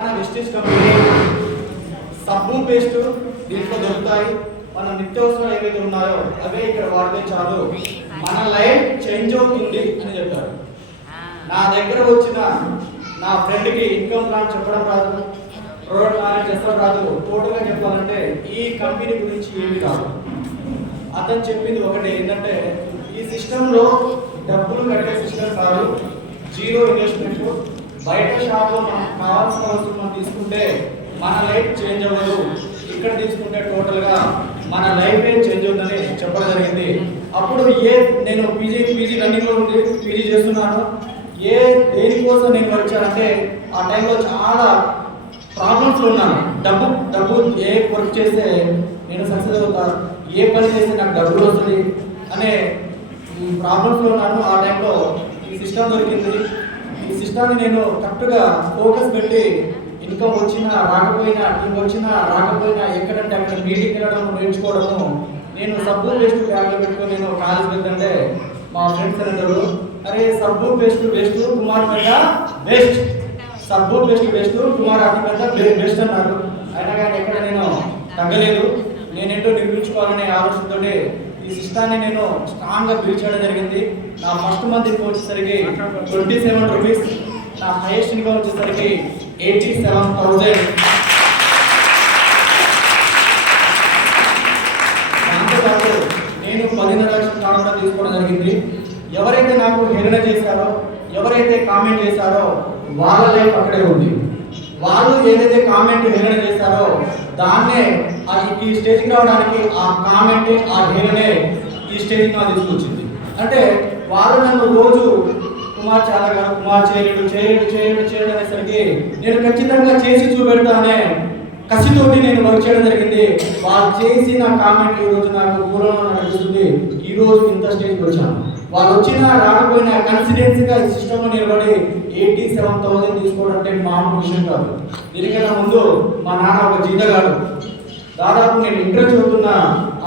Vestige company సబ్బు paste దీంట్లో దొరుకుతాయి. మన నిత్యావసరాలు ఏవైతే ఉన్నాయో అవే ఇక్కడ వాడితే చాలు మన లైఫ్ చేంజ్ అవుతుంది అని చెప్పారు. నా దగ్గర వచ్చిన నా ఫ్రెండ్కి ఇన్కమ్ ప్లాన్ చెప్పడం రాదు, ప్రొడక్ట్ మేనేజ్ చేస్తడం రాదు. టోటల్గా చెప్పాలంటే ఈ కంపెనీ గురించి ఏమి రాదు. అతను చెప్పింది ఒకటి ఏంటంటే ఈ సిస్టంలో డబ్బులు కట్టే సిస్టమ్ కాదు, జీరో ఇన్వెస్ట్మెంట్. బయట షాప్లో మనకు కావాల్సిన వస్తువులు మనం తీసుకుంటే మన లైఫ్ చేంజ్ అవ్వదు, ఇక్కడ తీసుకుంటే టోటల్గా మన లైఫ్ చేంజ్ అవుతుందని చెప్పడం జరిగింది. అప్పుడు నేను పీజీ రన్నింగ్లో ఉంది, పీజీ చేస్తున్నాను. దేనికోసం నేను వచ్చానంటే ఆ టైంలో చాలా ప్రాబ్లమ్స్లో ఉన్నాను. డబ్బు ఏ వర్క్ చేస్తే నేను సక్సెస్ అవుతాను, ఏ పని చేస్తే నాకు డబ్బులు వస్తుంది అనే ప్రాబ్లమ్స్లో ఉన్నాను. ఆ టైంలో ఈ సిస్టమ్ దొరికింది. ఈ సిస్టాన్ని నేను కరెక్ట్గా ఫోకస్ పెట్టి ఇన్కమ్ వచ్చినా రాకపోయినా, టీం వచ్చినా రాకపోయినా, ఎక్కడంటే అక్కడ మీటింగ్ వెళ్ళడం నేర్చుకోవడము. నేను సబ్బు పేస్ట్ బ్యాగ్లో పెట్టుకొని నేను కాలేజ్ వెళ్తుంటే మా ఫ్రెండ్స్ అంటారు, అరే సబ్బు పేస్ట్ వేస్ట్, కుమార్ కంట బెస్ట్, సబ్బు పేస్ట్ వేస్ట్, కుమార్ ఆటి కంట బెస్ట్ అన్నారు. అయినా కానీ ఎక్కడ నేను తగ్గలేదు. నేనేంటో నిర్మించుకోవాలనే ఆలోచనతో ఈ సిస్టాన్ని నేను స్ట్రాంగ్గా బిల్డ్ చేయడం జరిగింది. నా ఫస్ట్ మంత్ ఇన్కమ్ వచ్చేసరికి 27 రూపీస్, నా హైయెస్ట్ ఇన్కమ్ వచ్చేసరికి 87,000. దాంతోపాటు నేను 10.5 లక్షల కాంట్రాక్ట్ తీసుకోవడం జరిగింది. ఎవరైతే నాకు హేళన చేశారో, ఎవరైతే కామెంట్ చేశారో వాళ్ళ లైఫ్ అక్కడే ఉంది. వాళ్ళు ఏదైతే కామెంట్ హేళన చేశారో దాన్నే ఈ స్టేజ్కి రావడానికి ఆ కామెంట్, ఆ హేళనే ఈ స్టేజ్కి నాకు తీసుకొచ్చింది. అంటే వాళ్ళు నన్ను రోజు కుమార్ చాలా కాదు, కుమార్ చేయలేడు అనేసరికి నేను ఖచ్చితంగా చేసి చూపెడతానే కసితోటి నేను వర్క్ చేయడం జరిగింది. వాళ్ళు చేసిన కామెంట్ ఈరోజు నాకు పూర్వం నడుస్తుంది. ఈరోజు ఇంత స్టేజ్కి వచ్చాను. వాళ్ళు వచ్చినా రాకపోయినా కాన్ఫిడెన్స్గా ఈ సిస్టంలో నిలబడి 87,000 తీసుకోవడం అంటే మామూలు విషయం కాదు. దీనికన్నా ముందు మా నాన్న ఒక జీతగాడు. దాదాపు నేను ఇంటర్ చదువుతున్న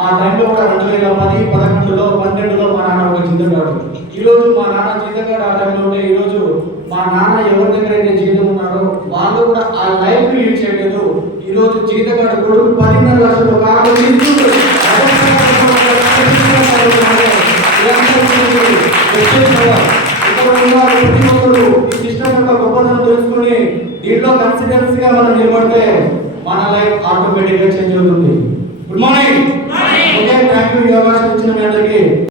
ఆ టైంలో కూడా 2010, 11, 12లో మా నాన్న ఒక జీతగాడు. ఈరోజు మా నాన్న జీతగాడు ఆ టైంలో ఉంటే ఈరోజు మా నాన్న ఎవరి దగ్గర అయితే జీతం ఉన్నారో వాళ్ళు కూడా ఆ లైఫ్ లీడ్ చేయలేదు. ఈరోజు జీతగాడు కొడుకు 10.5 లక్షలు గొప్పతనం తెలుసుకుని దీంట్లో కాన్ఫిడెన్స్ గా మనం నిలబడితే మన లైఫ్ ఆటోమేటిక్ గా చేంజ్ అవుతుంది. Good morning. Okay, thank you. ఈ అవకాశం ఇచ్చిన మీ అందరికీ